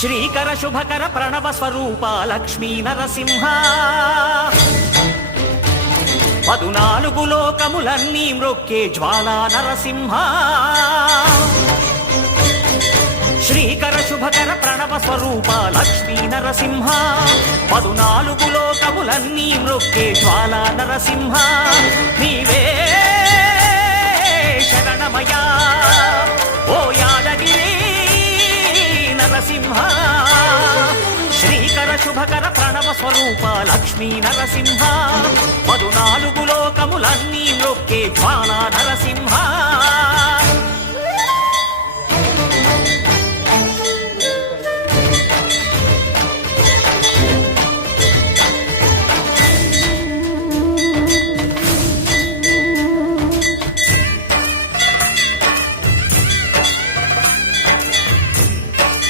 శ్రీకర శుభకర ప్రణవ స్వరూప లక్ష్మీ నరసింహ 14 లోకములన్నీ మ్రొక్కే జ్వాలా నరసింహ శ్రీకర శుభకర ప్రణవ స్వరూప లక్ష్మీ నరసింహ 14 లోకములన్నీ మ్రొక్కే జ్వాలా నరసింహ నీవే శరణమయా ఓ యాదగిరి నరసింహ శ్రీకర శుభకర ప్రణవ స్వరూప లక్ష్మీ నరసింహ 14 లోకములన్నీ మ్రొక్కే జ్వాలా నరసింహ